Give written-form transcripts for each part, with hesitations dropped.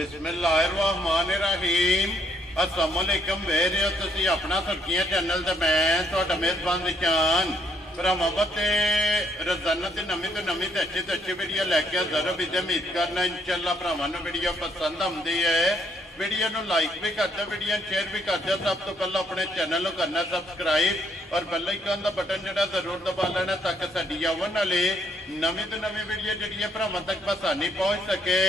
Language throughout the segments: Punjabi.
बिस्मिल्लाहिर्रहमानिर्रहीम अस्सलाम वालेकुम वे रहे हो तुसी अपना सुर्खियां चैनल ते मैं तुहाडा मेहरबान निशान भरावां ते रोजाना ते नवीं ते अच्छी वीडियो लैके हाज़र हो। उम्मीद करना इंशाअल्लाह भरावां नूं वीडियो पसंद आउंदी है। वीडियो नूं लाइक भी कर दो, वीडियो शेयर भी कर दो। सब तो पहले अपने चैनल को करना सब्सक्राइब और बेल आइकन का बटन जो जरूर दबा लेना ताकि साडी आवन वाली नवीं तो नवीं वीडियो जी भरावां तक आसानी पहुँच सके।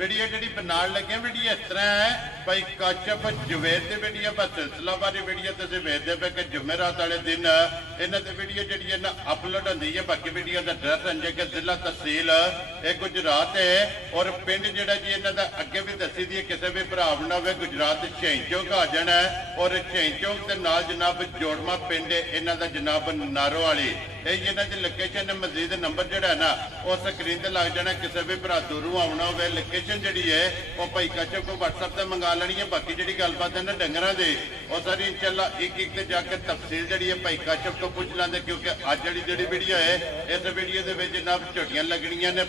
वीडियो जी बनाने लगे वीडियो इस तरह है भाई काशफ जुवेद की वीडियो बस सिलसिला वाली वीडियो तुम वेखते पे कि जुमेरात वाले दिन इन्हों की वीडियो जी अपलोड होती है। बाकी वीडियो का एड्रैस अंजे कि जिला तहसील गुजरात है और पिंड जोड़ा जी इन्हों का अगे भी दसी दी किसी भी भरा बना हो गुजरात छई चौक आ जाना है और छई चौक के नाल जनाब जोड़मा पिंड इन्हों का जनाब नारो वाली इन्हों की लोकेशन मजीद नंबर जोड़ा है ना वो स्क्रीन से लग जाना। किसी भी भरा दूरों आना हो लोकेशन जी है वो भाई काशफ को व्हाट्सएप से मंगा लेनी है। बाकी जी गलबात है ना डंगर की वो सारी इंशाअल्लाह एक जाकर तफसील जी है भाई काशफ को पूछ लेंगे क्योंकि अज जी वीडियो है इस वीडियो के जनाब झोटियां लगनिया ने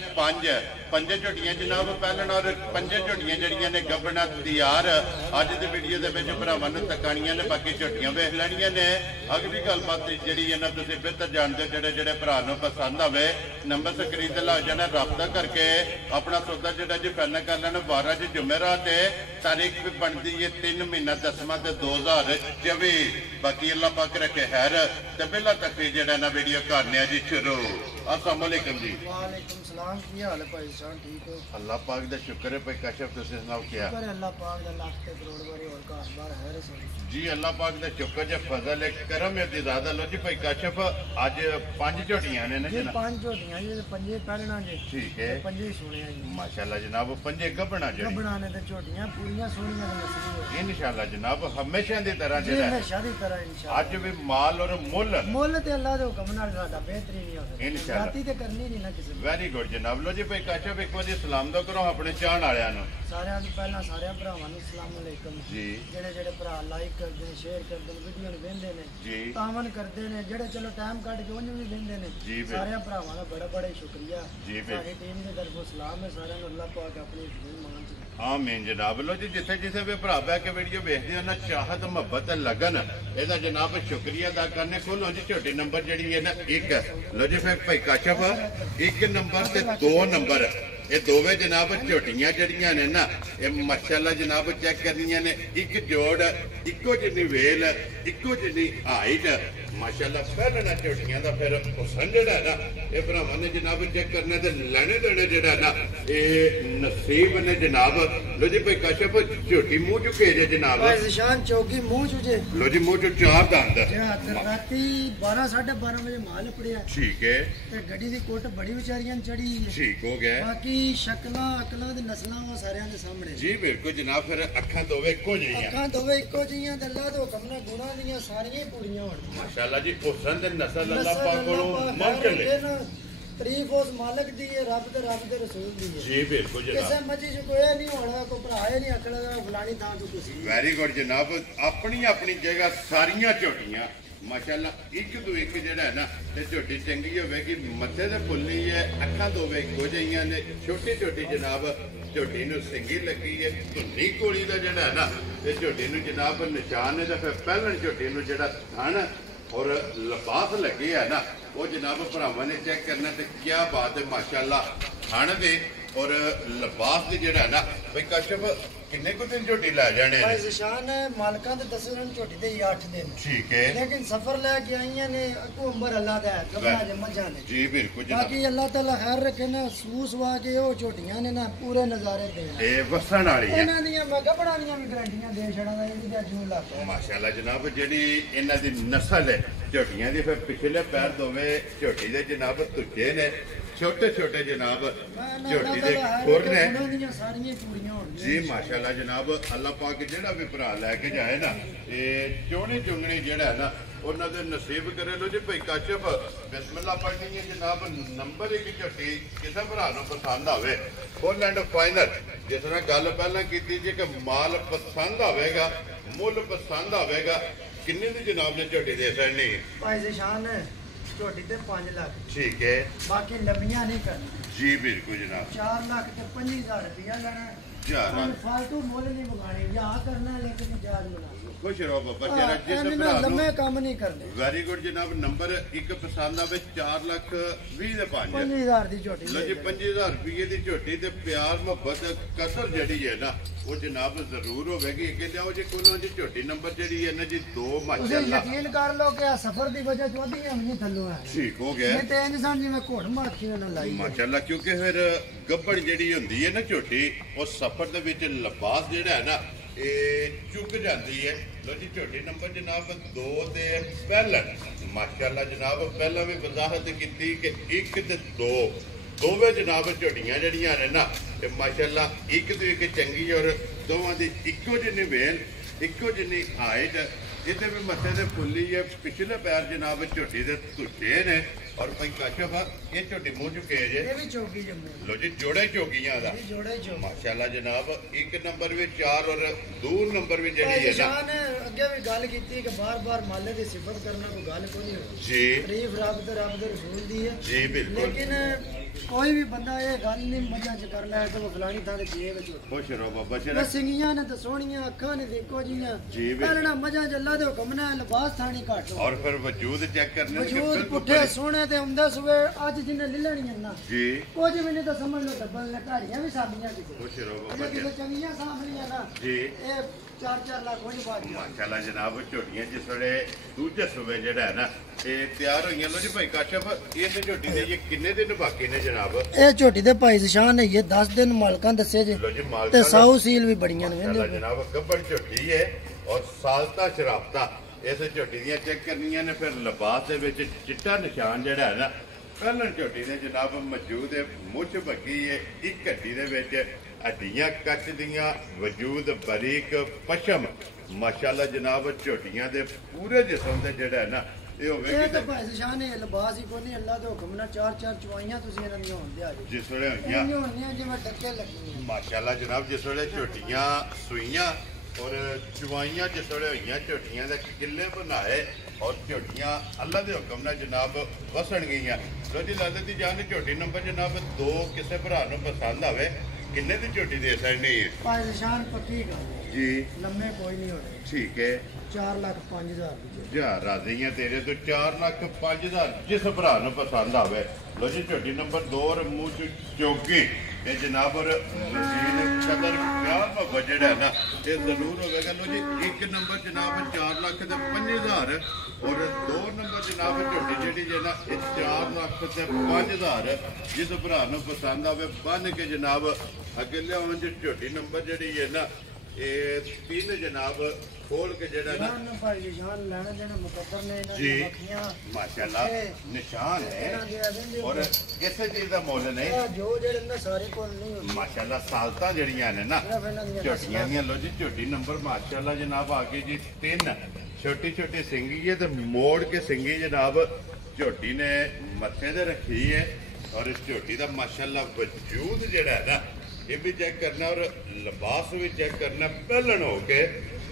पंज झोटियां जनाब पहलन और पंजे झोटियां जड़ियां ने गबना तैयार अज की वीडियो के भरावां नूं तकानियां ने। बाकी झोटियां वेख लैनियां ने। अगली गलबात जी है ना तुसीं बेहतर जानते हो जोड़े भरा नूं पसंद आवे नंबर स्क्रीन ते लग जाना रब्ता करके अपना सौदा जोड़ा जी फाइनल कर लेना। 12 जुमेरात तारीख भी बनती है 3 महीना 10वां 2024। बाकी अल्लाह पाक रखे खैर ते पहला तक जेड़ा ना वीडियो करने जी शुरू। अस्सलाम वालेकुम जी। वालेकुम सलाम। की हाल है भाई जान? ठीक हो? अल्लाह पाक दा शुक्र है भाई काशफ तुसीं सुनाओ क्या? शुक्र है अल्लाह पाक दा लाख ते करोड़ बारी और कारोबार है रसूल जी। अल्लाह पाक दा शुक्र है फजल है करम है दी ज़्यादा लो जी भाई काशफ आज 5 झोटियां ने ना जी 5 झोटियां जी पंजे पहलना जी ठीक है पंजे सोने जी माशाल्लाह जनाब पंजे गबना जी गबना ने ते झोटियां पूरीਆਂ सोहणियां ने नस्ली हो इंशाअल्लाह जनाब हमेशा दी तरह जी हमेशा दी तरह इंशाअल्लाह आज भी माल और मुल ते अल्लाह दे हुक्म नाल साडा बेहतरीन ही होवे इंशाअल्लाह जाती ते करनी नहीं ना किसी वेरी गुड जनाब। लो जी भाई काशफ एक बार सलाम दो करो अपने चाहण वालियां नु। सारिਆਂ ਨੂੰ ਪਹਿਲਾਂ ਸਾਰਿਆਂ ਭਰਾਵਾਂ ਨੂੰ ਸਲਾਮ ਅਲੈਕਮ ਜੀ। ਜਿਹੜੇ ਭਰਾ ਲਾਈਕ ਕਰਦੇ ਨੇ ਸ਼ੇਅਰ ਕਰਦੇ ਨੇ ਵੀਡੀਓ ਨੂੰ ਵੇਖਦੇ ਨੇ ਜੀ ਤਾਮਨ ਕਰਦੇ ਨੇ ਜਿਹੜੇ ਚਲੋ ਟਾਈਮ ਕੱਢ ਕੇ ਉਹਨੂੰ ਵੀ ਵੇਖਦੇ ਨੇ ਸਾਰਿਆਂ ਭਰਾਵਾਂ ਦਾ ਬੜਾ ਸ਼ੁਕਰੀਆ। ਸਾਡੀ ਟੀਮ ਦੇ ਤਰਫੋਂ ਸਲਾਮ ਹੈ ਸਾਰਿਆਂ ਨੂੰ। ਅੱਲਾਹ ਪਾਕ ਆਪਣੀ ਖਿਦਮਤ ਮਾਨ ਚ आमीन जनाब। लो जी जिथे जिथे भी भरा बह के वीडियो देखते हो ना चाहत मुहब्बत लगन ਇਹਦਾ जनाब शुक्रिया अदा करने को लो जी। छोटी नंबर जी है ना एक लो जी फिर भाई काशफ 1 नंबर से 2 नंबर ये दोवे जनाब झोटियां जड़ियां ने ना ये माशाल्लाह जनाब चेक करनियां ने एक जोड़ इको जिन्नी वेल इको जिन्नी हाइट माशाल्लाह पहलना झोटियां दा फिर हुसन जेड़ा ना ये भरावां ने जनाब चेक करने ते लेने देने जेड़ा ना ये नसीब ने जनाब। लो जी भाई काशफ झोटी मुंह चुके जे जनाब भाई निशान चौकी मुंह चुजे लो जी मुंह चु 4 दंद राती 12 12:30 बजे माल पड़िया ठीक है ते गड्डी दी कोट बड़ी विचारियां चढ़ी ठीक हो गया। बाकी शक्लां अकलां ते नस्लां वो सारियां दे सामने जी बिल्कुल जनाब फिर अखां दोवे इको जिहियां अखां दोवे इको जिहियां ते अल्लाह दे हुक्म नाल गुणां दियां सारियां ही पूरियां होण माशाल्लाह जी हुसन ते नस्ल अल्लाह पाक कोलों मंग ले तारीफ उस मालिक दी है रब दे रसूल दी है जी बिल्कुल जनाब। किसे मजी च कोई नहीं होना कोई भरा नहीं आखना फलानी थां तो कुछ वेरी गुड जनाब। अपनी अपनी जगह सारियां झोटियां माशाल्लाह एक तो एक जेड़ा है ना ते झोटी चंगी होवेगी मथे ते फुल्ली है अखां दोवे इको जिहियां ने छोटी छोटी जनाब झोटी नूं सिंगी लगी है धुन्नी कोली दा जेड़ा है ना ते झोटी नूं जनाब निशान है ते फिर पहलन झोटी नूं जेड़ा थण और लिबास लगे है ना वो जनाब भरावां ने चेक करना ते क्या बात है माशाल्लाह थण दे और लिबास दे जेड़ा है ना भाई काशफ किन्ने को दिन झोटी लै जाने भाई निशान मालकां दे दसण झोटी दे 8 दिन ठीक है लेकिन सफर लेके आईयां ने अको अंबर अल्लाह दा है कबरा जे मजा ने जी बिल्कुल जनाब। बाकी अल्लाह ताला खैर रखे ना सूस वा के ओ झोटियां ने ना पूरे नजारे दे ए वसन वाली है इन्हां दियां मैं कपड़ा दियां भी गारंटियां दे छड़ा दा इहदी दा जून ला माशाल्लाह जनाब जेडी इन्हां दी नस्ल है झोटियां दी फिर पिछले पैर दोवे झोटी दे जनाब तुजे ने छोटे छोटे जनाब झोटी दे खुर ने जी माशाल्लाह जनाब। अल्लाह पाक जेड़ा भी भरा लैके जाए ना ये चोने चुंगने जेड़ा है ना उन्होंने नसीब करे। लो जी भाई काशफ बिस्मिल्लाह पढ़नी है जनाब। नंबर 1 झोटी किसी भरा नूं पसंद आवे फुल एंड फाइनल जिस तरह गल पहला की जी कि माल पसंद आवेगा मुल पसंद आवेगा किन्ने दी जनाब ने झोटी दे सकनी भाई निशान झोटी ते 5 लाख ठीक है बाकी लंबियां नहीं करनी जी बिल्कुल जनाब। 4 लाख ते 25,000 रुपया लेना फालतू मोल नहीं मंगाने, यहाँ करना है लेकिन जाग बना। खुश रहो बाबा तेरा जिस भरा लम्बे काम नहीं करने। वेरी गुड जनाब। नंबर एक पसंद आवे 4,20,000 ਦੇ 5,000 ਦੀ ਝੋਟੀ ਲੋ ਜੀ 5,000 ਰੁਪਏ ਦੀ ਝੋਟੀ ਤੇ ਪਿਆਰ ਮੁਹੱਬਤ ਕਦਰ ਜਿਹੜੀ ਹੈ ਨਾ ਉਹ ਜਨਾਬ ਜ਼ਰੂਰ ਹੋਵੇਗੀ। ਅੱਗੇ ਜਾਓ ਜੀ ਕੋਲੋਂ ਜੀ ਝੋਟੀ ਨੰਬਰ ਜਿਹੜੀ ਹੈ ਨਾ ਜੀ 2 ਮਾਸ਼ਾਅੱਲਾ ਯਕੀਨ ਕਰ ਲੋ ਕਿ ਸਫਰ ਦੀ ਵਜ੍ਹਾ ਤੋਂ ਵੀ ਹਮਨੀ ਥੱਲੋਂ ਹੈ ਠੀਕ ਹੋ ਗਿਆ। ਇਹ ਤੇ ਇਨਸਾਨ ਜਿਵੇਂ ਘੋੜ ਮਾਖੀਆਂ ਨਾਲ ਲਾਈ ਮਾਸ਼ਾਅੱਲਾ ਕਿਉਂਕਿ ਫਿਰ ਗੱਬੜ ਜਿਹੜੀ ਹੁੰਦੀ ਹੈ ਨਾ ਝੋਟੀ ਉਹ ਸਫਰ ਦੇ ਵਿੱਚ ਲਿਬਾਸ ਜਿਹੜਾ ਹੈ ਨਾ ਇਹ ਚੁੱਕ ਜਾਂਦੀ ਹੈ। ਲੋ ਜੀ ਝੋਟੀ ਨੰਬਰ ਜਨਾਬ 2 ਤੇ ਪਹਿਲਾਂ ਮਾਸ਼ਾਅੱਲਾ ਜਨਾਬ ਪਹਿਲਾਂ ਵੀ ਵਜ਼ਾਹਤ ਕੀਤੀ ਕਿ 1 ਤੇ 2 ਦੋਵੇਂ ਜਨਾਬ ਝੋਟੀਆਂ ਜਿਹੜੀਆਂ ਨੇ ਨਾ ਤੇ ਮਾਸ਼ਾਅੱਲਾ ਇੱਕ ਤੋਂ ਇੱਕ ਚੰਗੀ ਔਰ ਦੋਵਾਂ ਦੀ ਇੱਕੋ ਜਿਹੀ ਵੇਲ ਇੱਕੋ ਜਿਹੀ ਹਾਈਟ ਇਹਦੇ ਵੀ ਮੱਥੇ ਦੇ ਫੁੱਲੀ ਹੈ। ਪਿਛਲੇ ਪੈਰ ਜਨਾਬ ਝੋਟੀ ਦੇ ਧੁੱਟੇ ਨੇ ਔਰ ਭਾਈ ਕਾਸ਼ਫ ਇਹ ਝੋਟੀ ਮੂੰਹ ਚੁੱਕੇ ਜੇ ਇਹ ਵੀ ਚੌਕੀ ਜੰਮੇ ਲੋ ਜੀ ਜੋੜੇ ਝੋਕੀਆਂ ਦਾ ਜੋੜੇ ਜੋ ਮਾਸ਼ਾਅੱਲਾ ਜਨਾਬ 1 ਨੰਬਰ ਵਿੱਚ 4 ਔਰ 2 ਨੰਬਰ ਵਿੱਚ ਜਿਹੜੀ ਹੈ ਨਾ ਅੱਗੇ ਵੀ ਗੱਲ ਕੀਤੀ ਕਿ ਬਾਰ-ਬਾਰ ਮਾਲੇ ਦੀ ਸਿਫਤ ਕਰਨਾ ਕੋਈ ਗੱਲ ਕੋਈ ਨਹੀਂ ਹੋਈ ਜੀ ਤਾਰੀਫ ਰੱਬ ਦੇ ਰਸੂਲ ਦੀ ਹੈ ਜੀ ਬਿਲਕੁਲ। ਲੇਕਿਨ ਕੋਈ ਵੀ ਬੰਦਾ ਇਹ ਗੱਲ ਨਹੀਂ ਮੱਝਾਂ ਚ ਕਰ ਲੈ ਕਿ ਫਲਾਣੀ ਥਾਂ ਤੇ ਜੀਏ ਵਿੱਚ ਖੁਸ਼ ਰਹੋ ਬਾਬਾ ਜੀ। ਸਿੰਗੀਆਂ ਨੇ ਤੇ ਸੋਹਣੀਆਂ ਅੱਖਾਂ ਨੇ ਦੇਖੋ ਜੀਆਂ ਜੀ ਪਹਿਲਾਂ ਮੱਝਾਂ ਚ ਅੱਲਾ ਦੇ ਹੁਕਮ ਨਾਲ ਲਿਬਾਸ ਥਾਣੀ ਘੱਟ ਔਰ ਫਿਰ ਵਜੂਦ ਚੈੱਕ ਕਰਨੇ ਵਜੂਦ ਪੁੱਠੇ ਸੋਹਣੇ ਤੇ ਹੁੰਦੇ ਸੁਵੇ ਅੱਜ ਜਿੰਨੇ ਲਿਲਣੀਆਂ ਨਾ ਜੀ ਕੁਝ ਵੀ ਨਹੀਂ ਤਾਂ ਸਮਝ ਲਓ ਡੱਬਲ ਨੇ ਘਾੜੀਆਂ ਵੀ ਸਾਡੀਆਂ ਕਿਤੇ ਖੁਸ਼ ਰਹੋ ਬਾਬਾ ਜੇ ਜੀ। ਕਿਤੇ ਚੰਗੀਆਂ ਸਾਹਮਣੀਆਂ ਨਾ ਜੀ ਇਹ 4-4 ਲੱਖ ਹੋਣੀ ਬਾਤ ਮਾਸ਼ਾਅੱਲਾ ਜਨਾਬ ਝੋਟੀਆਂ ਜਿਸ ਵੇਲੇ ਦੂਜੇ ਸੂਬੇ ਜਿਹੜਾ ਹੈ ਨਾ ਇਹ ਤਿਆਰ ਹੋਈਆਂ ਲੋ ਜੀ ਭਾਈ ਕਾਸ਼ਫ ਇਹ ਤੇ ਝੋਟੀ ਦੇ ਇਹ ਕਿੰਨੇ ਦਿਨ ਬਾਕੀ ਨੇ ਜਨਾਬ? ਇਹ ਝੋਟੀ ਦੇ ਭਾਈ ਨਿਸ਼ਾਨ ਹੈ ਇਹ 10 ਦਿਨ ਮਾਲਕਾਂ ਦੱਸੇ ਜੇ ਲੋ ਜੀ ਤੇ ਮਾਲਕਾਂ ਸਾਊ ਸੀਲ ਵੀ ਬੜੀਆਂ ਨੇ ਮਾਸ਼ਾਅੱਲਾ ਜਨਾਬ ਗੱਬੜ ਝੋਟੀ ਹੈ ਔਰ ਸਾਲਤਾ ਸ਼ਰਾਬਤਾ ਇਸ ਝੋਟੀ ਦੀਆਂ ਚੈੱਕ ਕਰਨੀਆਂ ਨੇ। ਫਿਰ ਲਿਬਾਸ ਦੇ ਵਿੱਚ ਚਿੱਟਾ ਨਿਸ਼ਾਨ ਜਿਹੜਾ ਹੈ ਨਾ ਪਹਿਲਾਂ ਝੋਟੀ ਦੇ ਜਨਾਬ ਮੌਜੂਦ ਹੈ। ਮੁੱਛ ਬੱਗੀ ਹੈ ਇੱਕ ਹੱਡੀ ਦੇ ਵਿੱਚ ਹੱਡੀਆਂ ਕੱਚ ਦੀਆਂ ਵਜੂਦ ਬਰੀਕ ਪਸ਼ਮ ਮਾਸ਼ਾਅੱਲਾ ਜਨਾਬ ਝੋਟੀਆਂ ਦੇ ਪੂਰੇ ਜਿਸਮ ਦੇ ਜਿਹੜਾ ਹੈ ਨਾ ਇਹ ਹੋਵੇਗੀ ਇਹ ਤਾਂ ਭਾਈ ਨਿਸ਼ਾਨ ਹੈ ਲਿਬਾਸ ਹੀ ਕੋਈ ਨਹੀਂ ਅੱਲਾ ਦੇ ਹੁਕਮ ਨਾਲ 4-4 ਚਵਾਈਆਂ ਤੁਸੀਂ ਇਹਨਾਂ ਦੀਆਂ ਹੋਣ ਦੇ ਆ ਜੀ ਜਿਸ ਵੇਲੇ ਹੋਈਆਂ ਹੋਣੀਆਂ ਜਿਵੇਂ ਟੱਕੇ ਲੱਗੀਆਂ ਮਾਸ਼ਾਅੱਲਾ ਜਨਾਬ ਜਿਸ ਵੇਲੇ ਝੋਟੀਆਂ ਸੂਈਆਂ ਔਰ ਚਵਾਈਆਂ ਜਿਸ ਵੇਲੇ ਹੋਈਆਂ ਝੋਟੀਆਂ ਦੇ ਕਿੱਲੇ ਬਣਾਏ ਔਰ ਝੋਟੀਆਂ ਅੱਲਾ ਦੇ ਹੁਕਮ ਨਾਲ ਜਨਾਬ ਵਸਣ ਗਈਆਂ। ਲੋ ਜੀ ਲਾਜ਼ਤ ਦੀ ਜਾਨ ਝੋਟੀ ਨੰਬਰ ਜਨਾਬ 2 ਕਿਸੇ ਭਰਾ ਨੂੰ ਪਸੰਦ ਆਵੇ ਕਿੰਨੇ ਦੀ ਝੋਟੀ ਦੇ ਸਕਣੀ ਹੈ? ਭਾਈ ਨਿਸ਼ਾਨ ਪੱਕੀ ਗੱਲ ਜੀ ਲੰਮੇ ਕੋਈ ਨਹੀਂ ਹੋਣੇ ਠੀਕ ਹੈ 4,05,000 ਦੀ ਜਾ ਰਾਜ਼ੀਆਂ ਤੇਰੇ ਤੋਂ 4,05,000 ਜਿਸ ਭਰਾ ਨੂੰ ਪਸੰਦ ਆਵੇ। ਲੋ ਜੀ ਝੋਟੀ ਨੰਬਰ 2 ਔਰ ਮੂੰਹ ਚ ਚੌਕੀ ਤੇ ਜਨਾਬ ਔਰ ਮਜ਼ੀਦ ਕਦਰ ਪਿਆਰ ਮੁਹੱਬਤ ਜਿਹੜਾ ਨਾ ਇਹ ਜ਼ਰੂਰ ਹੋਵੇਗਾ। ਲੋ ਜੀ 1 ਨੰਬਰ ਜਨਾਬ 4,05,000 ਔਰ 2 ਨੰਬਰ ਜਨਾਬ ਝੋਟੀ ਜਿਹੜੀ ਜੇ ਨਾ ਇਹ 4,05,000 ਜਿਸ ਭਰਾ ਨੂੰ ਪਸੰਦ ਆਵੇ ਬੰਨ ਕੇ ਜਨਾਬ ਅੱਗੇ ਲਿਆਉਣ ਜੀ ਝੋਟੀ ਨੰਬਰ ਜਿਹੜੀ ਹੈ ਨਾ ਇਹ 3 ਜਨਾਬ ਖੋਲ ਕੇ ਜਿਹੜਾ ਨਾ ਭਾਈ ਨਿਸ਼ਾਨ ਲੈਣਾ ਦੇਣਾ ਮੁਕੱਦਰ ਨੇ ਇਹਨਾਂ ਜੀ ਦੀਆਂ ਅੱਖੀਆਂ ਮਾਸ਼ਾਅੱਲਾ ਨਿਸ਼ਾਨ ਹੈ ਔਰ ਕਿਸੇ ਚੀਜ਼ ਦਾ ਮੁੱਲ ਨਹੀਂ ਜੋ ਜਿਹੜੇ ਨੇ ਸਾਰੇ ਕੋਲ ਨਹੀਂ ਹੁੰਦੇ ਮਾਸ਼ਾਅੱਲਾ ਸਾਲਤਾਂ ਜਿਹੜੀਆਂ ਨੇ ਨਾ ਝੋਟੀਆਂ ਦੀਆਂ। ਲੋ ਜੀ ਝੋਟੀ ਨੰਬਰ ਮਾਸ਼ਾਅੱਲਾ ਜਨਾਬ ਆ ਗਈ ਜੀ 3 ਛੋਟੀ ਛੋਟੀ ਸਿੰਗੀ ਹੈ ਤੇ ਮੋੜ ਕੇ ਸਿੰਗੀ ਜਨਾਬ ਝੋਟੀ ਨੇ ਮੱਥੇ ਤੇ ਰੱਖੀ ਹੈ ਔਰ ਇਸ ਝੋਟੀ ਦਾ ਮਾਸ਼ਾਅੱਲਾ ਵਜੂਦ ਜਿਹੜਾ ਹੈ ਨਾ ਇਹ ਵੀ ਚੈੱਕ ਕਰਨਾ ਔਰ ਲਿਬਾਸ ਵੀ ਚੈੱਕ ਕਰਨਾ ਪਹਿਲਣ ਹੋ ਕੇ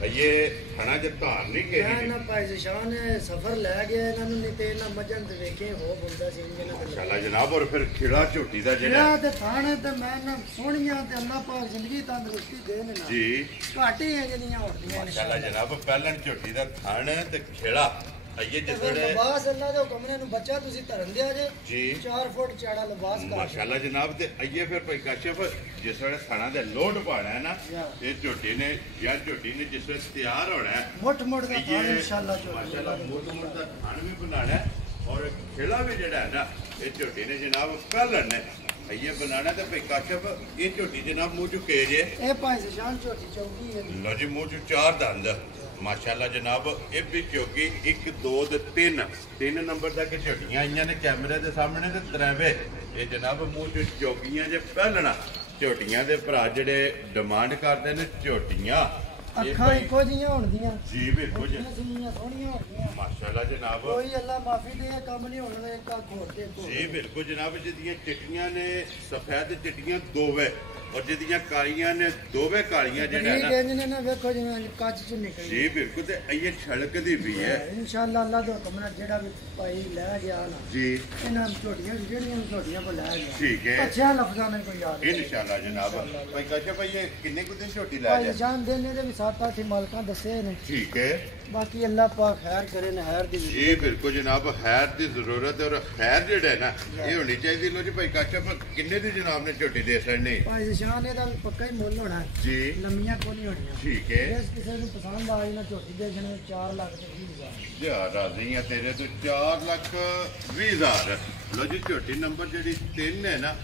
ਇਹ ਖਾਣਾ ਜੇ ਧਾਰ ਨਹੀਂ ਕਹੀ ਨਾ ਭਾਈ ਨਿਸ਼ਾਨ ਸਫਰ ਲੈ ਗਿਆ ਇਹਨਾਂ ਨੂੰ ਨਹੀਂ ਤੇ ਇਹਨਾਂ ਮੱਝਾਂ ਤੇ ਵੇਖੇ ਹੋ ਬੁੰਦਾ ਸੀ ਇਹਨਾਂ ਦੇ ਮਾਸ਼ਾਅੱਲਾ ਜਨਾਬ ਔਰ ਫਿਰ ਖਿੜਾ ਝੋਟੀ ਦਾ ਜਿਹੜਾ ਤੇ ਥਾਣੇ ਤੇ ਮੈਂ ਨਾ ਸੋਹਣੀਆਂ ਤੇ ਅੱਲਾਹ ਪਾਕ ਜ਼ਿੰਦਗੀ ਤੰਦਰੁਸਤੀ ਦੇਣ ਨਾ ਜੀ ਘਾਟ ਹੀ ਹੈ ਜਿਹੜੀਆਂ ਹੁੰਦੀਆਂ ਮਾਸ਼ਾਅੱਲਾ ਜਨਾਬ ਪਹਿਲਣ ਝੋਟੀ ਦਾ ਥਣ ਤੇ ਖਿੜਾ ਇਹ ਜਿਸ ਵੇਲੇ ਲਿਬਾਸ ਅੱਲਾ ਦੇ ਹੁਕਮ ਨੇ ਨੂੰ ਬੱਚਾ ਤੁਸੀਂ ਧਰਨ ਦਿਆ ਜੇ ਜੀ 4 ਫੁੱਟ ਚੌੜਾ ਲਿਬਾਸ ਕਰ ਮਾਸ਼ਾਅੱਲਾ ਜਨਾਬ ਤੇ ਇਹ ਫਿਰ ਭਾਈ ਕਾਸ਼ਫ ਜਿਸ ਵੇਲੇ ਥਾਣਾ ਦੇ ਲੋਡ ਪਾਣਾ ਹੈ ਨਾ ਇਹ ਝੋਟੀ ਨੇ ਜਾਂ ਝੋਟੀ ਨੇ ਜਿਸ ਵੇਲੇ ਤਿਆਰ ਹੋਣਾ ਹੈ ਮੁੱਠ ਮੁੱਠ ਦਾ ਖਾਣ ਇਨਸ਼ਾਅੱਲਾ ਮਾਸ਼ਾਅੱਲਾ ਮੁੱਠ ਮੁੱਠ ਦਾ ਖਾਣ ਵੀ ਬਣਾਣਾ ਔਰ ਖੇਲਾ ਵੀ ਜਿਹੜਾ ਹੈ ਨਾ ਇਹ ਝੋਟੀ ਨੇ ਜਨਾਬ ਪਹਿਲਣ ਨੇ ਇਹ ਬਣਾਣਾ ਤੇ ਭਾਈ ਕਾਸ਼ਫ ਇਹ ਝੋਟੀ ਜਨਾਬ ਮੂੰਹ ਚੁੱਕੇ ਜੇ ਇਹ ਭਾਈ ਨਿਸ਼ਾਨ ਝੋਟੀ ਚੌਕੀ ਹੈ ਲੋ ਜੀ ਮੂੰਹ ਚ 4 ਦੰਦ ਮਾਸ਼ਾਅੱਲਾ ਜਨਾਬ ਇਹ ਵੀ ਕਿਉਂਕਿ 1 2 ਤੇ 3 ਨੰਬਰ ਤੱਕ ਝੋਟੀਆਂ ਆਈਆਂ ਨੇ ਕੈਮਰੇ ਦੇ ਸਾਹਮਣੇ ਤੇ ਤਰੇਵੇ ਇਹ ਜਨਾਬ ਮੂੰਹ ਚ ਚੌਕੀਆਂ ਜੇ ਪਹਿਲਣਾ ਝੋਟੀਆਂ ਦੇ ਭਰਾ ਜਿਹੜੇ ਡਿਮਾਂਡ ਕਰਦੇ ਨੇ ਝੋਟੀਆਂ ਅੱਖਾਂ ਇੱਕੋ ਜੀਆਂ ਹੋਣਗੀਆਂ ਜੀ ਬਿਲਕੁਲ ਸੋਹਣੀਆਂ ਹੋਣਗੀਆਂ ਮਾਸ਼ਾਅੱਲਾ ਜਨਾਬ ਕੋਈ ਅੱਲਾ ਮਾਫੀ ਦੇ ਕੰਮ ਨਹੀਂ ਹੋਣਾ ਇੱਕ ਅੱਖ ਹੋਰ ਤੇ ਜੀ ਬਿਲਕੁਲ ਜਨਾਬ ਜਿਹਦੀਆਂ ਚਿੱਟੀਆਂ ਨੇ ਸਫੈਦ ਚਿੱਟੀਆਂ ਦੋਵੇਂ ਔਰ ਜਿਹਦੀਆਂ ਕਾਲੀਆਂ ਨੇ ਦੋਵੇਂ ਕਾਲੀਆਂ ਜਿਹੜਾ ਠੀਕ ਹੈ ਜੀ ਨਾ ਵੇਖੋ ਜਿਵੇਂ ਕੱਚ ਚ ਨਿਕਲ ਜੀ ਬਿਲਕੁਲ ਤੇ ਇਹ ਛਲਕਦੀ ਵੀ ਹੈ ਇਨਸ਼ਾਅੱਲਾ ਅੱਲਾ ਦਾ ਹੁਕਮ ਨਾਲ ਜਿਹੜਾ ਵੀ ਭਾਈ ਲੈ ਗਿਆ ਨਾ ਜੀ ਇਹਨਾਂ ਝੋਟੀਆਂ ਜਿਹੜੀਆਂ ਝੋਟੀਆਂ ਕੋ ਲੈ ਗਿਆ ਠੀਕ ਹੈ ਅੱਛਾ ਲਫ਼ਜ਼ਾਂ ਨਾਲ ਕੋਈ ਯਾਦ ਇਨਸ਼ਾਅੱਲਾ ਜਨਾਬ ਭਾਈ ਕਾਸ਼ਾ ਭਾਈ ਇਹ ਕਿੰਨੇ ਕੁ ਦਿਨ ਝੋਟੀ ਲੈ ਭਾਈ ਜਾ ਜਾਨ ਦੇਨੇ ਦੇ ਵੀ 7-8 ਮਾਲਕਾਂ ਦੱਸੇ ਨੇ ਠੀਕ ਹੈ ਬਾਕੀ ਅੱਲਾ ਪਾਕ ਖੈਰ ਕਰੇ ਨਾ ਖੈਰ ਦੀ ਜੀ ਬਿਲਕੁਲ ਜਨਾਬ ਖੈਰ ਦੀ ਜ਼ਰੂਰਤ ਹੈ ਔਰ ਖੈਰ ਜਿਹੜਾ ਹੈ ਨਾ ਇਹ ਹੋਣੀ ਚਾਹੀਦੀ ਲੋ ਜੀ ਭਾਈ ਕਾਸ਼ਾ ਕਿੰਨੇ ਦੀ ਜਨਾਬ ਨੇ ਝੋਟੀ ਦੇ ਸਕਣੀ ਭਾਈ ਨਿਸ਼ਾਨ ਇਹਦਾ ਵੀ ਪੱਕਾ ਹੀ ਮੁੱਲ ਹੋਣਾ ਜੀ ਲੰਮੀਆਂ ਕੋਈ ਨਹੀਂ ਹੋਣੀਆਂ ਠੀਕ ਹੈ ਜੇ ਕਿਸੇ ਨੂੰ ਪਸੰਦ ਆਈ ਨਾ ਝੋਟੀ ਦੇ ਜਣੇ 4 ਲੱਖ ਤੇ 20,000 ਜੀ ਰਾਜ਼ੀ ਆ ਤੇਰੇ ਤੋਂ 4,20,000 ਲੋ ਜੀ ਝੋਟੀ ਨੰਬਰ ਜਿਹੜੀ 3 ਹੈ ਨਾ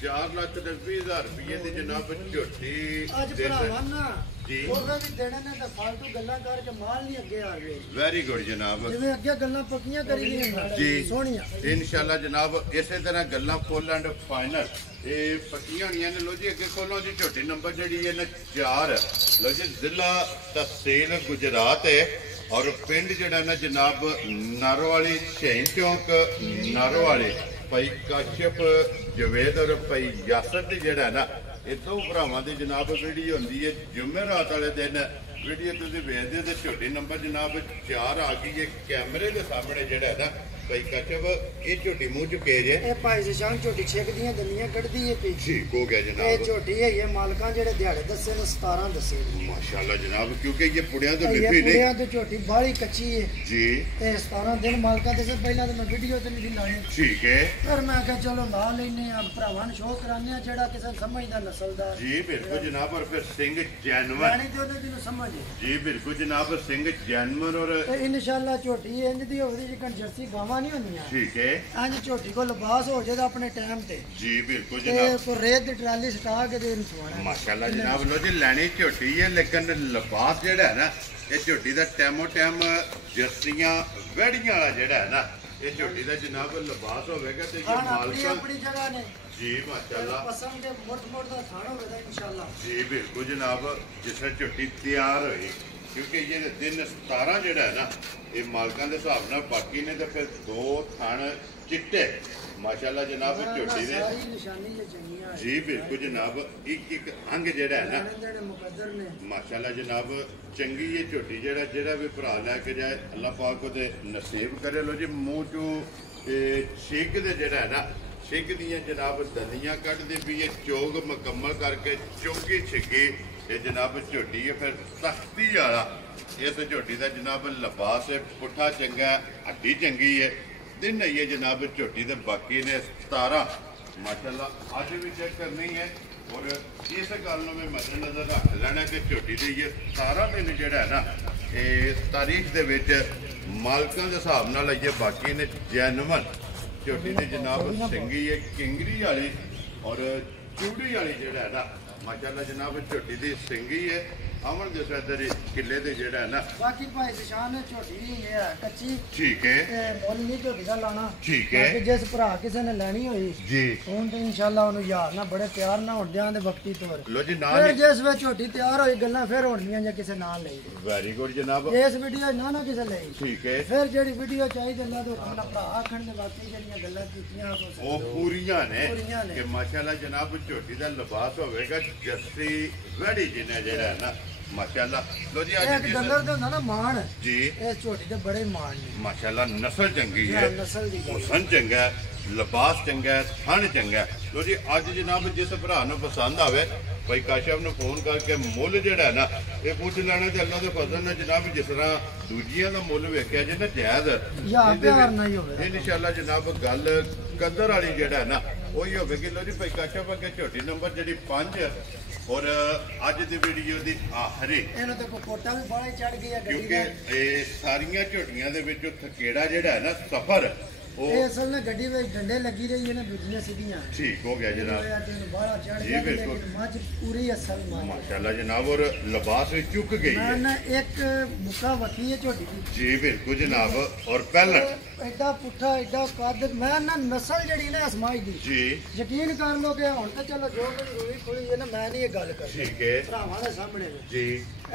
4,20,000 ਰੁਪਏ ਦੀ ਜਨਾਬ ਝੋਟੀ ਅੱਜ ਭਰਾਵਾਂ ਨਾ ਜੀ ਉਹਦੇ ਵੀ ਦੇਣੇ ਨੇ ਤਾਂ ਫालतू ਗੱਲਾਂ ਕਰਕੇ ਮਾਲ ਨਹੀਂ ਅੱਗੇ ਆ ਗਏ ਵੈਰੀ ਗੁੱਡ ਜਨਾਬ ਜਿਵੇਂ ਅੱਗੇ ਗੱਲਾਂ ਪੱਕੀਆਂ ਕਰੀ ਗਈਆਂ ਜੀ ਸੋਹਣੀਆਂ ਇਨਸ਼ਾਅੱਲਾ ਜਨਾਬ ਇਸੇ ਤਰ੍ਹਾਂ ਗੱਲਾਂ ਫੁੱਲ ਐਂਡ ਫਾਈਨਲ ਇਹ ਪੱਕੀਆਂ ਹੋਣੀਆਂ ਨੇ ਲੋ ਜੀ ਅੱਗੇ ਖੋਲੋ ਜੀ ਝੋਟੀ ਨੰਬਰ ਜਿਹੜੀ ਹੈ ਨਾ 4 ਲੋ ਜੀ ਜ਼ਿਲ੍ਹਾ ਤਹਿਸੀਲ ਗੁਜਰਾਤ ਹੈ ਔਰ ਪਿੰਡ ਜਿਹੜਾ ਨਾ ਜਨਾਬ ਨਾਰੋਵਾਲੀ ਸ਼ਹੀਨ ਚੌਂਕ ਨਾਰੋਵਾਲੀ ਭਾਈ ਕਾਸ਼ਪ ਜਵੇਦ ਔਰ ਭਾਈ ਯਾਸਰ ਦੀ ਜਿਹੜਾ ਨਾ ਇਹ ਦੋ ਭਰਾਵਾਂ ਦੀ ਜਨਾਬ ਵੀਡੀਓ ਹੁੰਦੀ ਹੈ ਜੁਮੇਰਾਤ ਵਾਲੇ ਦਿਨ ਵੀਡੀਓ ਤੁਸੀਂ ਵੇਖਦੇ ਤੇ ਝੋਟੀ ਨੰਬਰ ਜਨਾਬ 4 ਆ ਗਈ ਹੈ ਕੈਮਰੇ ਦੇ ਸਾਹਮਣੇ ਜਿਹੜਾ ਹੈ ਨਾ ਭਾਈ ਕਾਸ਼ਪ ਇਹ ਝੋਟੀ ਮੂੰਹ ਚੁੱਕੇ ਜੇ ਇਹ ਭਾਈ ਨਿਸ਼ਾਨ ਝੋਟੀ ਛੇਕ ਦੀਆਂ ਦੰਦੀਆਂ ਕੱਢਦੀ ਹੈ ਪਈ ਠੀਕ ਹੋ ਗਿਆ ਇਹ ਜਨਾਬ ਝੋਟੀ ਹੈ ਇਹ ਮਾਲਕਾਂ ਜਿਹੜੇ ਦਿਹਾੜੇ ਦੱਸੇ ਨੇ 17 ਦੱਸੇ ਮਾਸ਼ਾਅੱਲਾ ਜਨਾਬ ਕਿਉਂਕਿ ਇਹ ਪੁੜਿਆਂ ਤੋਂ ਇਹ ਲਿਪੀ ਨਹੀਂ ਪੁੜਿਆਂ ਤੋਂ ਝੋਟੀ ਬਾਹਲੀ ਕੱਚੀ ਹੈ ਜੀ ਤੇ 17 ਦਿਨ ਮਾਲਕਾਂ ਦੇ ਪਹਿਲਾਂ ਤਾਂ ਮੈਂ ਵੀਡੀਓ ਤੇ ਨਹੀਂ ਲਾਣੀ ਠੀਕ ਹੈ ਫਿਰ ਮੈਂ ਕਿਹਾ ਚਲੋ ਲਾ ਲੈਨੇ ਆ ਭਰਾਵਾਂ ਨੂੰ ਸ਼ੋਅ ਕਰਾਨੇ ਆ ਜਿਹੜਾ ਕਿਸੇ ਸਮਝਦਾ ਨਸਲ ਦਾ ਜੀ ਬਿਲਕੁਲ ਜਨਾਬ ਔਰ ਫਿਰ ਸਿੰਘ ਜੈਨਵਰ ਜਾਣੀ ਤੇ ਉਹਦੇ ਜਿਹਨੂੰ ਸਮਝ ਜੀ ਬਿਲਕੁਲ ਜਨਾਬ ਸਿੰਘ ਜੈਨਵਰ ਔਰ ਤੇ ਇਨਸ਼ਾਅੱਲਾ ਝੋਟੀ ਇੰਜ ਦੀ ਹੋਵੇ ਜਿਕਣ ਜਰਸੀ ਗਾਵਾਂ ਨਹੀਂ ਹੁੰਦੀਆਂ ਠੀਕ ਹੈ ਅੱਜ ਝੋਟੀ ਕੋ ਲਿਬਾਸ ਹੋ ਜਾਏਗਾ ਆਪਣੇ ਟਾਈਮ ਤੇ ਜੀ ਬਿਲਕੁਲ ਤੇ ਜਨਾਬ ਕੋ ਰੇਤ ਦੀ ਟਰਾਲੀ ਸਟਾ ਕੇ ਦੇ ਸਵਾਣਾ ਮਾਸ਼ਾਅੱਲਾ ਜਨਾਬ ਲੋ ਜੀ ਲੈਣੀ ਝੋਟੀ ਹੈ ਲੇਕਿਨ ਲਿਬਾਸ ਜਿਹੜਾ ਹੈ ਨਾ ਇਹ ਝੋਟੀ ਦਾ ਟੈਮੋ ਟੈਮ ਜਰਸੀਆਂ ਵੜੀਆਂ ਵਾਲਾ ਜਿਹੜਾ ਹੈ ਨਾ ਇਹ ਝੋਟੀ ਦਾ ਜਨਾਬ ਲਿਬਾਸ ਹੋਵੇਗਾ ਤੇ ਜੇ ਆਪਣੀ ਮਾਲਕਾਂ ਆਪਣੀ ਜਗ੍ਹਾ ਨੇ ਜੀ ਮਾਸ਼ਾਅੱਲਾ ਪਸੰਦ ਦੇ ਮੋਟ ਦਾ ਖਾਣਾ ਹੋਵੇਗਾ ਇਨਸ਼ਾਅੱਲਾ ਜੀ ਬਿਲਕੁਲ ਜਨਾਬ ਜਿਸ ਤਰ੍ਹਾਂ ਝੋਟੀ ਤਿਆਰ ਹੋਈ ਕਿਉਂਕਿ ਇਹ ਦਿਨ 17 ਜਿਹੜਾ ਹੈ ਨਾ ਇਹ ਮਾਲਕਾਂ ਦੇ ਹਿਸਾਬ ਨਾਲ ਬਾਕੀ ਨੇ ਤੇ ਫਿਰ 2 ਥਣ ਚਿੱਟੇ ਮਾਸ਼ਾਅੱਲਾ ਜਨਾਬ ਝੋਟੀ ਦੇ ਸਾਰੀ ਨਿਸ਼ਾਨੀ ਜੇ ਚੰਗੀਆਂ ਜੀ ਬਿਲਕੁਲ ਜਨਾਬ ਇੱਕ ਇੱਕ ਅੰਗ ਜਿਹੜਾ ਹੈ ਨਾ ਜਿਹੜੇ ਮੁਕੱਦਰ ਨੇ ਮਾਸ਼ਾਅੱਲਾ ਜਨਾਬ ਚੰਗੀ ਇਹ ਝੋਟੀ ਜਿਹੜਾ ਵੀ ਭਰਾ ਲੈ ਕੇ ਜਾਏ ਅੱਲਾਹ ਪਾਕ ਉਹਦੇ ਨਸੀਬ ਕਰੇ ਲੋ ਜੀ ਮੂੰਹ ਚੋਂ ਛਿੱਕ ਦੇ ਜਿਹੜਾ ਹੈ ਨਾ ਛਿੱਕ ਦੀਆਂ ਜਨਾਬ ਦੰਦੀਆਂ ਕੱਢਦੇ ਵੀ ਇਹ ਚੋਗ ਮੁਕੰਮਲ ਕਰਕੇ ਚੋਗੀ ਛਿੱਕੀ ਇਹ ਜਨਾਬ ਝੋਟੀ ਹੈ ਫਿਰ ਤਖਤੀ ਵਾਲਾ ਇਸ ਝੋਟੀ ਦਾ ਜਨਾਬ ਲਿਬਾਸ ਹੈ ਪੁੱਠਾ ਚੰਗਾ ਹੱਡੀ ਚੰਗੀ ਹੈ ਦਿਨ ਹੈ ਜਨਾਬ ਝੋਟੀ ਦੇ ਬਾਕੀ ਨੇ 17 ਮਾਸ਼ਾਅੱਲਾ ਅੱਜ ਵੀ ਚੈੱਕ ਕਰਨੀ ਹੈ ਔਰ ਇਸ ਗੱਲ ਨੂੰ ਮੈਂ ਮੱਦੇ ਨਜ਼ਰ ਰੱਖ ਲੈਣਾ ਕਿ ਝੋਟੀ ਦੀ ਇਹ 17 ਦਿਨ ਜਿਹੜਾ ਹੈ ਨਾ ਇਹ ਤਾਰੀਖ ਦੇ ਵਿੱਚ ਮਾਲਕਾਂ ਦੇ ਹਿਸਾਬ ਨਾਲ ਇਹ ਬਾਕੀ ਨੇ ਜੈਨਵਨ ਝੋਟੀ ਦੀ ਜਨਾਬ ਸਿੰਗੀ ਹੈ ਕਿੰਗਰੀ ਵਾਲੀ ਔਰ ਚੂੜੀ ਵਾਲੀ ਜਿਹੜਾ ਹੈ ਨਾ ਮਾਸ਼ਾਅੱਲਾ ਜਨਾਬ ਝੋਟੀ ਦੀ ਸਿੰਗੀ ਹੈ ਅਮਨ ਦੇ ਸਦਰ ਕਿੱਲੇ ਦੇ ਜਿਹੜਾ ਹੈ ਨਾ ਬਾਕੀ ਭਾਈ ਨਿਸ਼ਾਨ ਨੇ ਝੋਟੀ ਵੀ ਹੈ ਕੱਚੀ ਠੀਕ ਹੈ ਤੇ ਮੁੱਲ ਨਹੀਂ ਝੋਟੀ ਦਾ ਲਾਣਾ ਠੀਕ ਹੈ ਬਾਕੀ ਜਿਸ ਭਰਾ ਕਿਸੇ ਨੇ ਲੈਣੀ ਹੋਈ ਜੀ ਹੁਣ ਤੇ ਇਨਸ਼ਾਅੱਲਾ ਉਹਨੂੰ ਯਾਰ ਨਾ ਬੜੇ ਪਿਆਰ ਨਾਲ ਹੁਣ ਦਿਆਂ ਦੇ ਵਕਤੀ ਤੌਰ ਲੋ ਜੀ ਨਾ ਫਿਰ ਜਿਸ ਵੇ ਝੋਟੀ ਤਿਆਰ ਹੋਈ ਗੱਲਾਂ ਫਿਰ ਹੋਣੀਆਂ ਜੇ ਕਿਸੇ ਨਾਲ ਲਈ ਵੈਰੀ ਗੁੱਡ ਜਨਾਬ ਇਸ ਵੀਡੀਓ ਨਾ ਕਿਸੇ ਲਈ ਠੀਕ ਹੈ ਫਿਰ ਜਿਹੜੀ ਵੀਡੀਓ ਚਾਹੀਦੀ ਅੱਲਾ ਤੋਂ ਆਪਣਾ ਭਰਾ ਆਖਣ ਦੇ ਵਾਕਈ ਜਿਹੜੀਆਂ ਗੱਲਾਂ ਕੀਤੀਆਂ ਉਹ ਪੂਰੀਆਂ ਨੇ ਪੂਰੀਆਂ ਨੇ। ਕਿ ਮਾਸ਼ਾਅੱਲਾ ਜਨਾਬ ਝੋਟੀ ਦਾ ਲਿਬਾਸ ਹੋਵੇਗਾ ਜੱਸੀ ਵੈੜੀ ਜਿਹਨੇ ਜਿਹੜਾ ਹੈ ਨਾ ਮਾਸ਼ਾਅੱਲਾ ਲੋ ਜੀ ਇਹ ਅੱਜ ਇੱਕ ਡੰਗਰ ਦਾ ਹੁੰਦਾ ਨਾ ਮਾਣ ਜੀ ਇਸ ਝੋਟੀ ਦੇ ਬੜੇ ਮਾਣ ਨੇ ਮਾਸ਼ਾਅੱਲਾ ਨਸਲ ਚੰਗੀ ਹੈ ਨਸਲ ਦੀ ਗੱਲ ਹੁਸਨ ਚੰਗਾ ਹੈ ਲਿਬਾਸ ਚੰਗਾ ਹੈ ਥਣ ਚੰਗਾ ਹੈ ਲੋ ਜੀ ਅੱਜ ਜਨਾਬ ਜਿਸ ਭਰਾ ਨੂੰ ਪਸੰਦ ਆਵੇ ਭਾਈ ਕਾਸ਼ਫ ਨੂੰ ਫੋਨ ਕਰਕੇ ਮੁੱਲ ਜਿਹੜਾ ਹੈ ਨਾ ਇਹ ਪੁੱਛ ਲੈਣਾ ਤੇ ਅੱਲਾਹ ਦੇ ਫਜ਼ਲ ਨਾਲ ਜਨਾਬ ਜਿਸ ਤਰ੍ਹਾਂ ਦੂਜੀਆਂ ਦਾ ਮੁੱਲ ਵੇਖਿਆ ਜੇ ਨਾ ਜਾਇਜ਼ ਜਾਂ ਪਿਆਰ ਨਹੀਂ ਹੋਵੇ ਇਨਸ਼ਾਅੱਲਾ ਜਨਾਬ ਗੱਲ ਕਦਰ ਵਾਲੀ ਜਿਹੜਾ ਹੈ ਨਾ ਉਹੀ ਹੋਵੇਗੀ ਲੋ ਜੀ ਭਾਈ ਕਾਸ਼ਫ ਅੱਗੇ ਝੋਟੀ ਨੰਬਰ ਜਿਹੜੀ 5 ਔਰ ਅੱਜ ਦੀ ਵੀਡੀਓ ਦੀ ਆਖਰੀ ਇਹਨੂੰ ਤੇ ਕੋਟਾ ਵੀ ਬਾਹਲਾ ਚੜ ਗਿਆ ਗੱਡੀ ਕਿਉਂਕਿ ਦਾ ਇਹ ਸਾਰੀਆਂ ਝੋਟੀਆਂ ਦੇ ਵਿੱਚ ਥਕੇੜਾ ਜਿਹੜਾ ਹੈ ਨਾ ਸਫਰ ਇਹ ਉਹ ਅਸਲ ਨਾਲ ਗੱਡੀ ਵਿੱਚ ਡੰਡੇ ਲੱਗੀ ਰਹੀ ਨੇ ਦੂਜੀਆਂ ਸਿੱਧੀਆਂ ਠੀਕ ਹੋ ਗਿਆ ਜਨਾਬ ਬਾਹਲਾ ਚੜ ਜੀ, ਗਿਆ ਬਿਲਕੁਲ। ਲੇਕਿਨ ਮੱਝ ਪੂਰੀ ਅਸਲ ਮਾਂ ਮਾਸ਼ਾਅੱਲਾ ਜਨਾਬ ਔਰ ਲਿਬਾਸ ਵੀ ਚੁੱਕ ਗਈ ਮੈਂ ਹੈ ਨਾ ਇੱਕ ਮੁੱਕਾ ਵਕੀ ਹੈ ਝੋਟੀ ਦੀ ਜੀ ਬਿਲਕੁਲ ਜਨਾਬ ਔਰ ਪਹਿਲਾਂ ਐਡਾ ਪੁੱਠਾ ਐਡਾ ਕੱਦ ਮੈਂ ਨਾ ਨਸਲ ਜਿਹੜੀ ਨਾ ਅਸਮਾਈ ਦੀ ਜੀ ਯਕੀਨ ਕਰ ਲੋ ਕਿ ਹੁਣ ਤਾਂ ਚਲੋ ਜੋ ਕੁਝ ਰੋਈ ਖੋਲੀ ਹੈ ਨਾ ਮੈਂ ਨਹੀਂ ਇਹ ਗੱਲ ਕਰਦਾ ਠੀਕ ਹੈ ਭਰਾਵਾਂ ਦੇ ਸਾਹਮਣੇ ਜੀ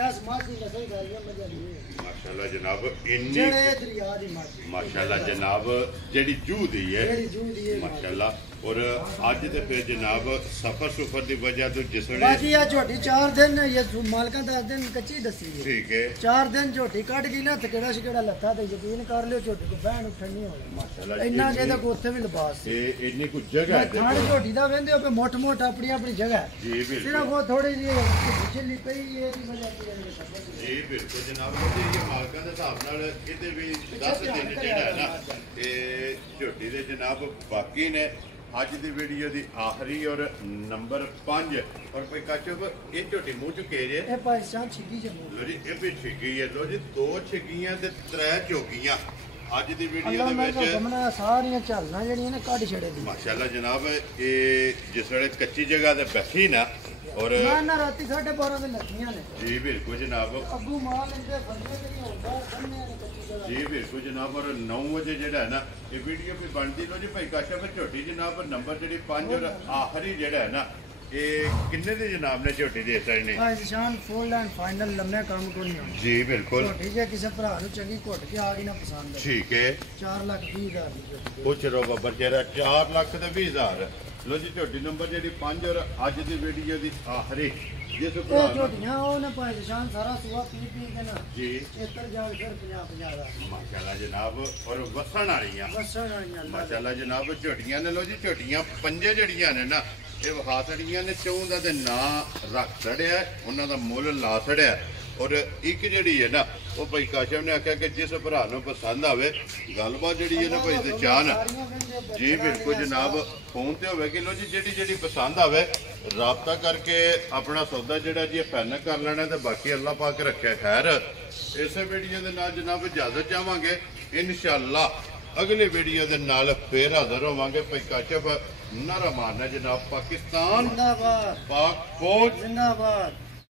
ਇਸ ਮੱਝ ਦੀ ਨਸਲ ਗੱਲ ਹੈ ਮੱਝ ਨਹੀਂ ਮਾਸ਼ਾਅੱਲਾ ਜਨਾਬ ਇੰਨੀ ਜਿਹੜੇ ਦਰਿਆ ਦੀ ਮੱਝ ਮਾਸ਼ਾਅੱਲਾ ਜਨਾਬ ਜਿਹੜੀ ਜੂਹ ਦੀ ਹੈ ਜਿਹੜੀ ਜੂਹ ਦੀ ਹੈ ਮਾਸ਼ਾਅੱਲਾ और अज तो फिर जनाब सफर सुफर की वजह तो जिस बाकी आ झोटी 4 दिन ये मालका 10 दिन कच्ची दसी है। ठीक है 4 दिन झोटी कट गई ना थकेड़ा शिकेड़ा लत्था ते यकीन कर लियो झोटी को बहन उठन नहीं होनी माशाल्लाह इन्ना कहदा को उत्थे भी लिबास ये इतनी कुछ जगह है थाने झोटी दा वेंदे पे मोट मोट अपनी अपनी जगह है जी बिल्कुल सिर्फ वो थोड़ी जी पिछली पई ये दी वजह से जी बिल्कुल जनाब ये मालका दे हिसाब नाल इते भी 10 दिन जेड़ा है ना ते झोटी दे जनाब बाकी ने ਅੱਜ ਦੀ ਵੀਡੀਓ ਦੀ ਆਖਰੀ ਔਰ ਨੰਬਰ 5 ਔਰ ਭਾਈ ਕਾਚੋ ਇਹ ਝੋਟੀ ਮੂੰਹ ਚੁੱਕੇ ਜੇ ਇਹ ਭਾਈ ਸਾਹਿਬ ਛਿੱਗੀ ਜਮੂ ਲੋ ਜੀ ਇਹ ਵੀ ਛਿੱਗੀ ਹੈ ਲੋ ਜੀ 2 ਛਿੱਗੀਆਂ ਤੇ 3 ਝੋਗੀਆਂ ਅੱਜ ਦੀ ਵੀਡੀਓ ਦੇ ਵਿੱਚ ਗਮਨਾ ਸਾਰੀਆਂ ਝਾਲਣਾ ਜਿਹੜੀਆਂ ਨੇ ਕੱਢ ਛੜੇ ਦੀ ਮਾਸ਼ਾਅੱਲਾ ਜਨਾਬ ਇਹ ਜਿਸ ਵੇਲੇ ਕੱਚੀ ਜਗ੍ਹਾ ਤੇ ਬੈਠੀ ਨਾ ਔਰ ਨਾ ਰਾਤੀ 12:30 ਦੇ ਲੱਗੀਆਂ ਨੇ ਜੀ ਬਿਲਕੁਲ ਜਨਾਬ ਅੱਗੂ ਮਾਲ ਲੈਂਦੇ ਬੰਦੇ ਜਿਹੜੀ ਹੁੰਦਾ ਸਾਹਮਣੇ ਨੇ ਕੱਚੀ ਜਗ੍ਹਾ ਜੀ ਬਿਲਕੁਲ ਜਨਾਬ ਔਰ 9 ਵਜੇ ਜਿਹੜਾ ਹੈ ਨਾ ਇਹ ਵੀਡੀਓ ਵੀ ਬਣਦੀ ਲੋ ਜੀ ਭਾਈ ਕਾਸ਼ਾ ਫਿਰ ਝੋਟੀ ਜਨਾਬ ਨੰਬਰ ਜਿਹੜੀ 5 ਔਰ ਆਖਰੀ ਜਿਹੜਾ ਹੈ ਨਾ ਇਹ ਕਿੰਨੇ ਦੇ ਜਨਾਬ ਨੇ ਝੋਟੀ ਦੇ ਦਿੱਤਾ ਇਹਨੇ ਭਾਈ ਨਿਸ਼ਾਨ ਫੁੱਲ ਐਂਡ ਫਾਈਨਲ ਲੰਮੇ ਕੰਮ ਕੋ ਨਹੀਂ ਹੋਣਾ ਜੀ ਬਿਲਕੁਲ ਝੋਟੀ ਜੇ ਕਿਸੇ ਭਰਾ ਨੂੰ ਚੰਗੀ ਘੁੱਟ ਕੇ ਆ ਗਈ ਨਾ ਪਸੰਦ ਠੀਕ ਹੈ 4,20,000 ਦੀ ਝੋਟੀ ਪੁੱਛ ਰੋ ਬੱਬਰ ਜਿਹੜਾ 4 ਲੱਖ ਤੇ 20,000 ਲੋ ਜੀ ਝੋਟੀ ਨੰਬਰ ਜਿਹੜੀ 5 ਔਰ ਅੱਜ ਦੀ ਵੀਡੀਓ ਦੀ ਆਖਰੀ ਜਿਸ ਭਰਾ ਇਹ ਝੋਟੀਆਂ ਉਹ ਨੇ ਭਾਈ ਨਿਸ਼ਾਨ ਸਾਰਾ ਸੂਆ ਪੀ ਕੇ ਨਾ ਜੀ ਚੇਤਰ ਜਾ ਫਿਰ 50 ਦਾ ਮਾਸ਼ਾਅੱਲਾ ਜਨਾਬ ਔਰ ਵਸਣ ਵਾਲੀਆਂ ਮਾਸ਼ਾਅੱਲਾ ਜਨਾਬ ਝੋਟੀਆਂ ਨੇ ਲੋ ਜੀ ਝੋਟੀਆਂ ਪੰਜੇ ਜਿਹੜੀਆਂ ਨੇ ਨਾ ਇਹ ਵਿਖਾ ਛੜੀਆਂ ਨੇ ਚੌਂ ਦਾ ਤੇ ਨਾਂ ਰੱਖ ਛੜਿਆ ਉਹਨਾਂ ਦਾ ਮੁੱਲ ਲਾ ਛੜਿਆ ਔਰ ਇੱਕ ਜਿਹੜੀ ਹੈ ਨਾ ਉਹ ਭਾਈ ਕਾਸ਼ਮ ਨੇ ਆਖਿਆ ਕਿ ਜਿਸ ਭਰਾ ਨੂੰ ਪਸੰਦ ਆਵੇ ਗੱਲਬਾਤ ਜਿਹੜੀ ਹੈ ਨਾ ਭਾਈ ਤੇ ਚਾਹਨ ਜੀ ਬਿਲਕੁਲ ਜਨਾਬ ਫੋਨ ਤੇ ਹੋਵੇ ਕਿ ਲੋ ਜੀ ਜਿਹੜੀ ਪਸੰਦ ਆਵੇ ਰਾਬਤਾ ਕਰਕੇ ਆਪਣਾ ਸੌਦਾ ਜਿਹੜਾ ਜੀ ਫਾਈਨਲ ਕਰ ਲੈਣਾ ਤੇ ਬਾਕੀ ਅੱਲਾਹ ਪਾਕ ਰੱਖੇ ਖੈਰ ਇਸੇ ਵੀਡੀਓ ਦੇ ਨਾਲ ਜਨਾਬ ਇਜਾਜ਼ਤ ਚਾਹਾਂਗੇ ਇਨਸ਼ਾਅੱਲਾ ਅਗਲੇ ਵੀਡੀਓ ਦੇ ਨਾਲ ਫੇਰ ਹਾਜ਼ਰ ਹੋਵਾਂਗੇ ਭਾਈ ਕਾਸ਼ਮ ਨਾਰਾ ਮਾਰਨਾ ਜਨਾਬ ਪਾਕਿਸਤਾਨ ਜ਼ਿੰਦਾਬਾਦ ਪਾਕ ਫੌਜ ਜ਼ਿੰਦਾਬਾਦ